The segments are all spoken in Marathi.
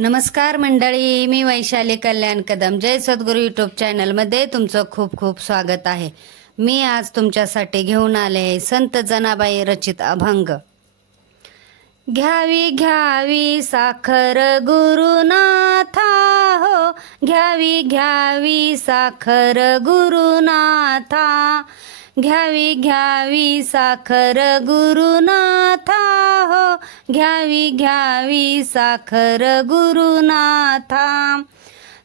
नमस्कार मंडळी, मी वैशाली कल्याण कदम जय सद्गुरू यूट्यूब चॅनलमध्ये तुमचं खूप खूप स्वागत आहे। मी आज तुमच्यासाठी घेऊन आले संत जनाबाई रचित अभंग। घ्यावी घ्यावी साखर गुरुनाथा हो, घ्यावी घ्यावी साखर गुरुनाथा, घ्यावी घ्यावी साखर गुरुनाथा हो, घ्यावी घ्यावी साखर गुरुनाथा।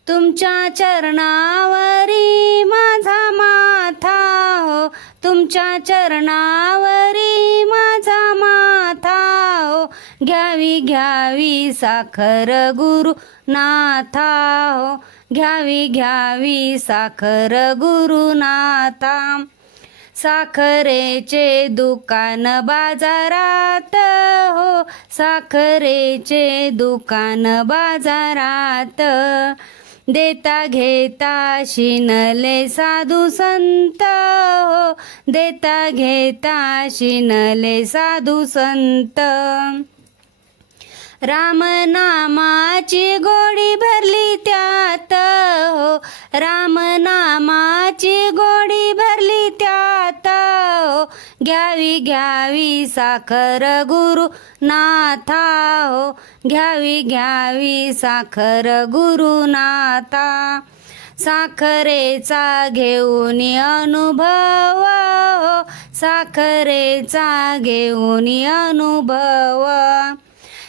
तुमच्या चरणावरी माझा माथा हो, तुमच्या चरणावरी माझा माथा हो, घ्यावी घ्यावी साखर गुरुनाथा हो, घ्यावी घ्यावी साखर गुरुनाथा। साखरेचे दुकान बाजारात हो, साखरेचे दुकान बाजारात, देता घेता शिनले साधू संत हो, देता घेता शिनले साधू संत। राम नामाची गोडी भरली त्यात हो, राम नामाची गोडी भरली त्यात हो, घ्यावी घ्यावी साखर गुरुनाथा हो, घ्यावी घ्यावी साखर गुरुनाथा। साखरेचा घेऊन अनुभव हो, साखरेचा घेऊन अनुभव,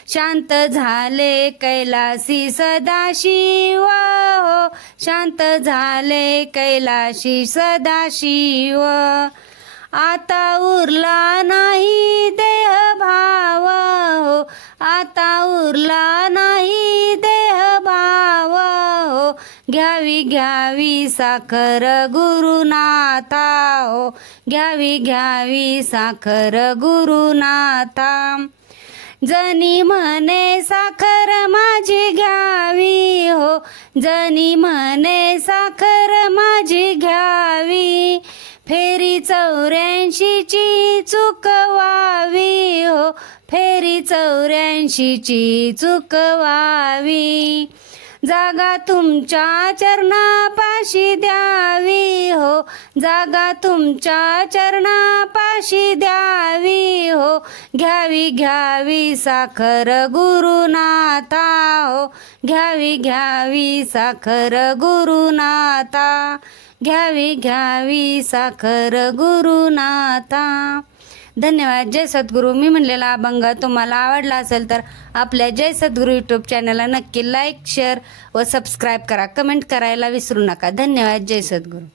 शांत झाले कैलासी सदाशिव हो, शांत झाले कैलासी सदाशिव। आता उरला नाही देह भाव हो, आता उरला नाही देह भाव हो, घ्यावी घ्यावी साखर गुरुनाथा हो, घ्यावी घ्यावी साखर गुरुनाथा। जनी म्हणे साखर माझी घ्यावी हो, जनी म्हणे साखर माझी घ्यावी, फेरी 84ची चुकवावी हो, फेरी 84ची चुकवावी। जागा तुमच्या चरणापाशी द्यावी हो, जागा तुमच्या चरणापाशी द्यावी हो, घ्यावी घ्यावी साखर गुरुनाथा हो, घ्यावी घ्यावी साखर गुरुनाथा, घ्यावी घ्यावी साखर गुरुनाथा। धन्यवाद। जय सद्गुरू। मी म्हणलेला अभंग तुम्हाला आवडला असेल तर आपल्या जय सद्गुरू यूट्यूब चॅनलला नक्की लाईक, शेअर व सबस्क्राईब करा। कमेंट करायला विसरू नका। धन्यवाद। जय सद्गुरू।